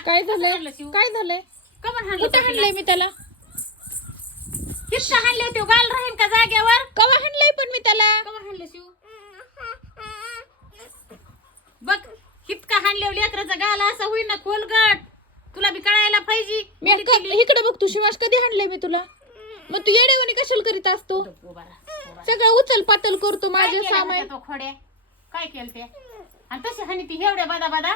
काय झालंय हाणलं शिव? काय झालंय कमन हाणलं कुठं हाणलंय मी त्याला किती हाणले होते गाल राहीन का जागेवर कवा हाणलंय पण मी त्याला कमन हाणलं शिव बघ कितका हाणले लेकराचा गाल असा होईन ना खोलगट तुला बी कळायला पाहिजे मी इकडे बघ तू शिवाश कधी हाणलंय मी तुला मग तू येडेवणी कशाला करीत असतो उभा राहा. सगळं उचल पातल करतो काय माझे केलं सामान होतं तो खोड्या काय केलं ते आणि तशी हानी ती एवढ्या बादा बादा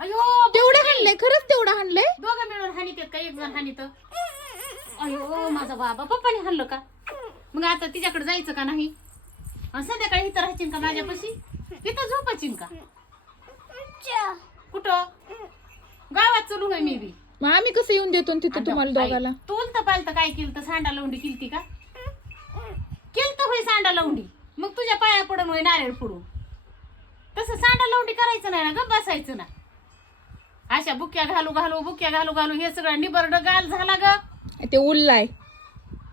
अयो तेवढं हाणलंय खरंच तेवढं हाणलंय दोघं मिळून हानीत का एक जण हानीत अयो माझा बाबा पप्पाने हाणलं का मग आता तिच्याकडे जायचं का नाही आणि संध्याकाळी इथं राहायची का माझ्यापाशी इथं झोपायची का कुठं गावात चलू आहे मी बी मग आम्ही कसं येऊन देतो न तिथं तुम्हाला दोघाला तू उलत पालत काय केलं तर सांडा लावंडी केलती का केलत होय सांडा लावंडी मग तुझ्या पाया पडून होय नारळ फोडून तसं सांडा लावंडी करायचं नाही ना ग बसायचं ना अशा बुक्या घालू घालू बुक्या घालू घालू हे सगळं निबरड गाल झाला ग ते उरलाय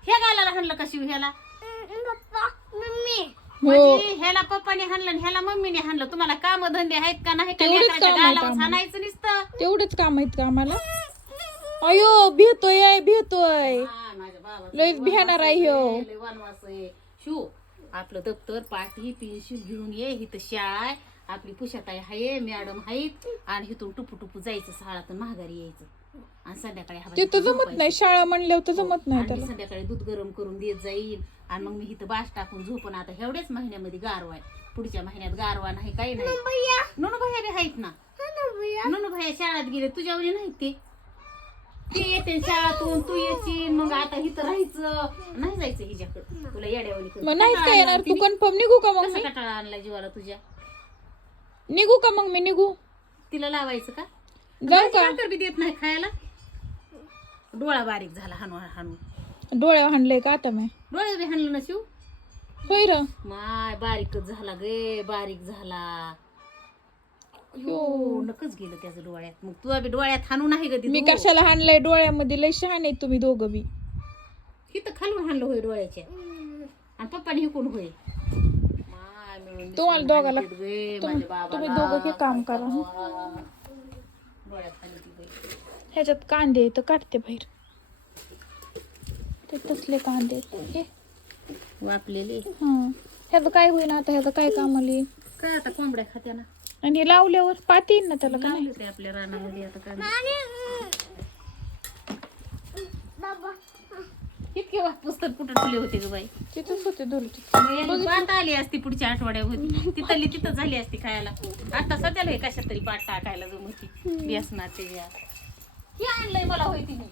हे गालाला हाणलं का शिव ह्याला हो म्हणजे ह्याला पप्पाने हाणलं आणि ह्याला मम्मीने हाणलं तुम्हाला काम धंदे आहेत का नाही का तेवढंच लेकराच्या काम आहे गालावर आम्हाला. हाणायचं नुसतं तेवढंच काम आहेत का आम्हाला अयो भेटतोय भेटतोय हा, माझ्या बाबाचं लयच भिहाणार आहे ह्यो. लय वनवास आहे. शिव आपलं दप्तर पाठी पेन्सिल घेऊन ये इथं शाळा आहे आपली पुशाताई आहे मॅडम आहेत आणि इथून टुपू टुपू जायचं शाळातून माघारी यायचं आणि संध्याकाळी ते तर जमत नाही शाळा म्हणल्यावर तर जमत नाही आणि त्याला संध्याकाळी दूध गरम करून देत जाईल आणि मग मी इथं बास टाकून झोपण आता एवढ्याच महिन्यामध्ये गारवा आहे पुढच्या महिन्यात गारवा नाही काही नाही नुनू भैया बी आहेत ना नुनू भैया शाळेत गेले तुझ्यावर नाहीत ते येते शाळातून तू येशील मग आता इथं राहायचं नाही जायचं हिच्याकडं तुला येड्यावानी मग नाहीच काय येणार तू कन्फर्म निघू का मग कसा मी कटाळा आणला जीवाला तुझ्या निघू का मग मी निघू तिला लावायचं का जाऊ का भाकर बी देत नाही खायला डोळा बारीक झाला हाणू हाणू डोळ्या हाणलंय का आता मी डोळे बी हाणलं ना शिव होय र माय बारीकच झाला गे बारीक झाला हो नकच गेलं त्याचं डोळ्यात मग तू बी डोळ्यात हाणू नाही ग मी कशाला हाणलंय डोळ्यामध्ये लय शहाणे आहेत तुम्ही दोघं बी इथं खालून हाणलं होय डोळ्याच्या आणि पप्पाने हिकून होय माय मिळून तुम्हाला दोघाला हाणीत गे, तुम्ही माझ्या बाबाला. तुम्ही दोघं हे काम करा हं. डोळ्यात हाणीत बाई. ह्याच्यात कांदे तर काढते बाहेर ते तसले कांदे हे वापलेले हं ह्याचं काय होईन आता ह्याचं काय कामाला येईल काय आता कोंबड्या खात्या ना आणि हे लावल्यावर पाती येईल ना त्याला का नाही लावले ते आपल्या रानामध्ये आता काय इतके पुस्तक कुठं ठेवले होते ग बाई तिथंच होते दुरुटी पाट आली असती पुढच्या आठवड्यामध्ये तिथली तिथं झाली असती खायला आता सध्याला हे कशात तरी पाट टाकायला जमती व्यसनात ते हे आणलंय मला होय तिने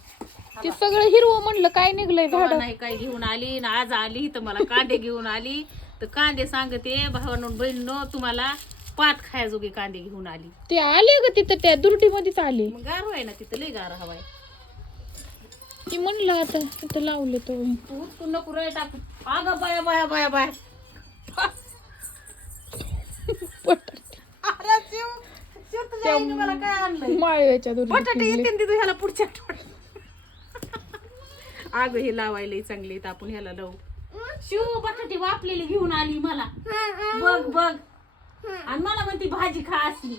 ते सगळं हिरवं म्हणलं काय निघलंय झाड तेव्हा नाही काय घेऊन आली ना आज आली तर मला कांदे घेऊन आली तर कांदे सांगते भावानं बहिणीनं तुम्हाला पाट खायजोगे कांदे घेऊन आली ते आले ग तिथं त्या दुरटीमध्येच आले मग गार आहे ना तिथं लय गार हवाय की म्हणलं आता तिथं लावले तो तू नको रे टाकू अगं बाया बाया बाया बाया अरे शिव, शिव तुझ्या आईने मला काय आणलंय माळव्याच्या बटाटे दुरटी येते तिथं ह्याला पुढच्या आठवड्यात अगं हे लावायला चांगले तर आपण ह्याला लावू शिव बटाटे वापलेली घेऊन आली मला बघ बघ आणि मला म्हणती भाजी खा असली